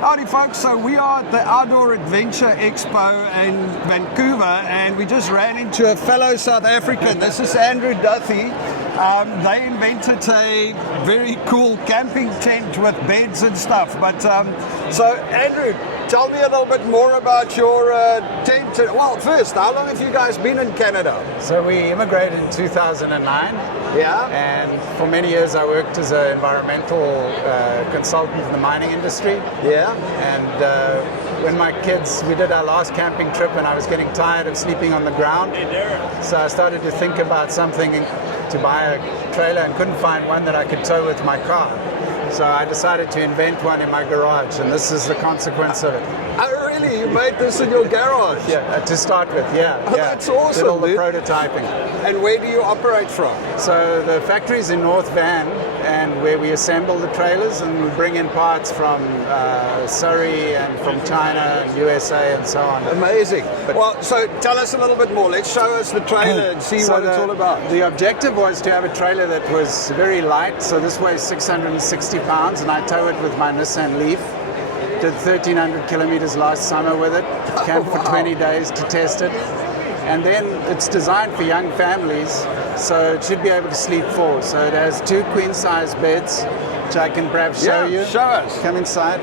Howdy folks, so we are at the Outdoor Adventure Expo in Vancouver and we just ran into a fellow South African. This is Andrew Duthie. They invented a very cool camping tent with beds and stuff. But so Andrew, tell me a little bit more about your tent. Well, first, how long have you guys been in Canada? So we immigrated in 2009. Yeah. And for many years I worked as an environmental consultant in the mining industry. Yeah. And when my kids, we did our last camping trip and I was getting tired of sleeping on the ground. So I started to think about something to buy a trailer and couldn't find one that I could tow with my car. So I decided to invent one in my garage, and this is the consequence of it. Oh, really? You made this in your garage? Yeah, to start with, yeah. Oh, that's awesome, did all the dude. Prototyping. And where do you operate from? So the factory's in North Van, and where we assemble the trailers, and we bring in parts from Surrey and from China and USA and so on. Amazing. Well, so tell us a little bit more. Let's show us the trailer and see what it's all about. The objective was to have a trailer that was very light. So this weighs 660 pounds, and I tow it with my Nissan Leaf. Did 1,300 kilometers last summer with it. Camped for 20 days to test it. And then it's designed for young families, so it should be able to sleep four. So it has 2 queen-size beds, which I can perhaps show you. Show us. Come inside.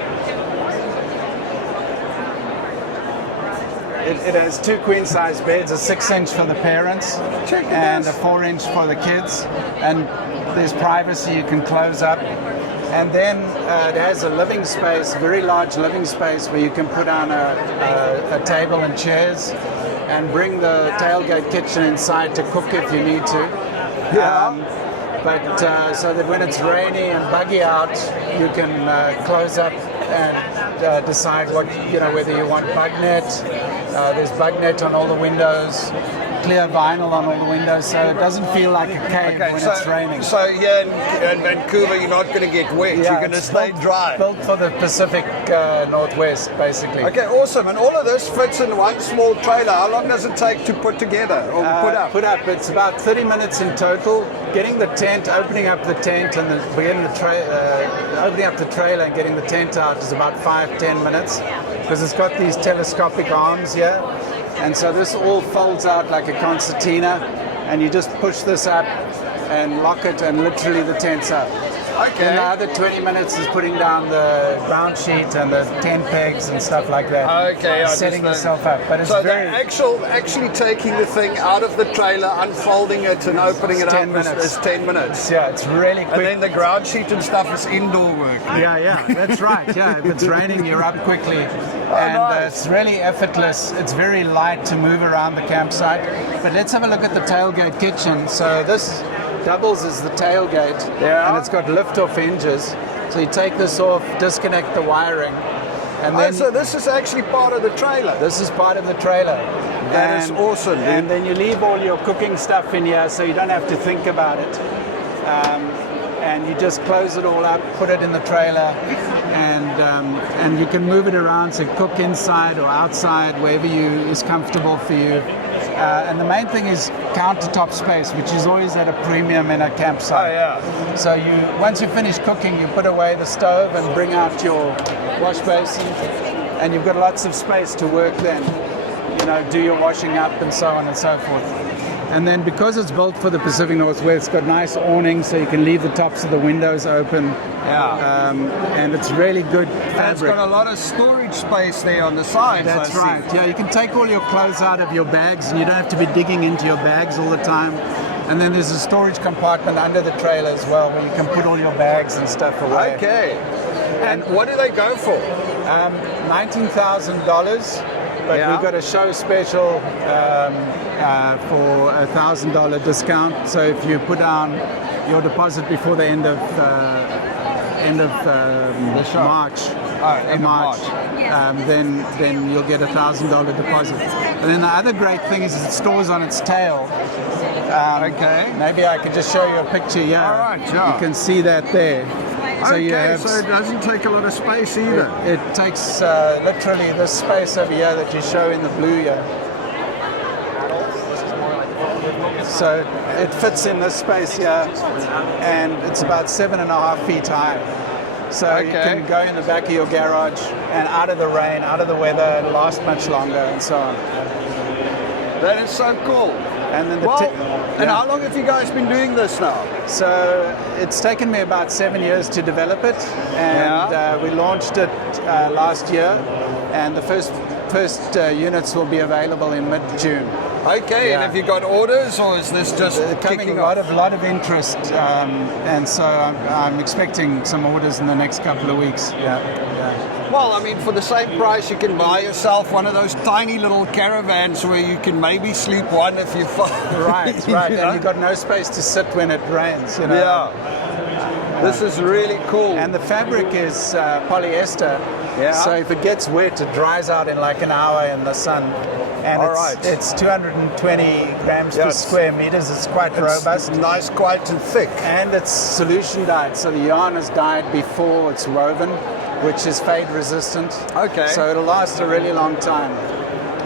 It has 2 queen-size beds, a 6-inch for the parents and a 4-inch for the kids. And there's privacy, you can close up. And then it has a living space, very large living space, where you can put on a table and chairs and bring the tailgate kitchen inside to cook if you need to. Yeah. So that when it's rainy and buggy out, you can close up and decide whether you want bug net. There's bug net on all the windows, clear vinyl on all the windows, so it doesn't feel like a cave when it's raining. So here in Vancouver, you're not going to get wet. You're going to stay dry. Built for the Pacific Northwest, basically. Okay, awesome. And all of this fits in one small trailer. How long does it take to put together or put up? Put up. It's about 30 minutes in total. Getting the tent, opening up the tent, and opening up the trailer and getting the tent out is about 5-10 minutes, because it's got these telescopic arms here. And so this all folds out like a concertina, and you just push this up and lock it, and literally the tent's up. Okay. And the other 20 minutes is putting down the ground sheet and the tent pegs and stuff like that. Okay. Setting yourself up. But it's so very... actually taking the thing out of the trailer, unfolding it and opening it 10 up minutes. is 10 minutes. Yeah, it's really quick. And then the ground sheet and stuff is indoor work. Yeah, that's right. Yeah, if it's raining, you're up quickly. Nice. It's really effortless. It's very light to move around the campsite. But let's have a look at the tailgate kitchen. So this doubles as the tailgate, and it's got lift-off hinges. So you take this off, disconnect the wiring, and then... so this is actually part of the trailer? This is part of the trailer. That is awesome, dude. And then you leave all your cooking stuff in here, so you don't have to think about it. And you just close it all up, put it in the trailer, and you can move it around to cook inside or outside, wherever is comfortable for you. And the main thing is countertop space, which is always at a premium in a campsite. Oh, yeah. So once you finish cooking, you put away the stove and bring out your wash basin, and you've got lots of space to work then. Do your washing up and so on and so forth. And then because it's built for the Pacific Northwest, it's got nice awnings, so you can leave the tops of the windows open. Yeah. And it's really good fabric. And it's got a lot of storage space there on the sides. That's right. Yeah, you can take all your clothes out of your bags, and you don't have to be digging into your bags all the time. And then there's a storage compartment under the trailer as well, where you can put all your bags and stuff away. Okay. And what do they go for? $19,000. But we've got a show special for a $1,000 discount. So if you put down your deposit before the end of March, then you'll get a $1,000 deposit. And then the other great thing is it stores on its tail. Okay. Maybe I could just show you a picture here. All right, yeah. You can see that there. So so it doesn't take a lot of space either. It takes literally this space over here that you show in the blue here. So it fits in this space here, and it's about 7.5 feet high. So you can go in the back of your garage and out of the rain, out of the weather, and last much longer, and so on. That is so cool. And then and how long have you guys been doing this now? So it's taken me about 7 years to develop it, and we launched it last year, and the first units will be available in mid-June. Okay, and have you got orders, or is this just coming? A lot of interest, and so I'm expecting some orders in the next couple of weeks. Well, I mean, for the same price, you can buy yourself one of those tiny little caravans where you can maybe sleep one if you fall. Right. And you've got no space to sit when it rains. This is really cool. And the fabric is polyester. So if it gets wet, it dries out in like an hour in the sun. And it's 220 grams per square meters. It's quite robust. Nice, quite and thick. And it's solution dyed. So the yarn is dyed before it's woven, which is fade resistant. Okay. So it'll last a really long time.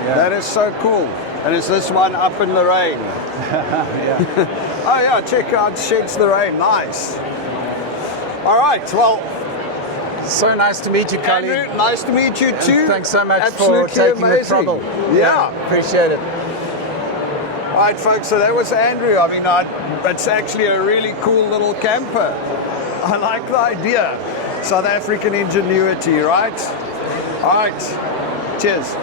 That is so cool. And is this one up in the rain? Oh yeah, check out Sheds the Rain. Nice. All right, well, so nice to meet you, Cully. Andrew, nice to meet you too. And thanks so much Absolutely for taking amazing. the trouble. Yeah, appreciate it. All right, folks, so that was Andrew. I mean, it's actually a really cool little camper. I like the idea. South African ingenuity, right? All right, cheers.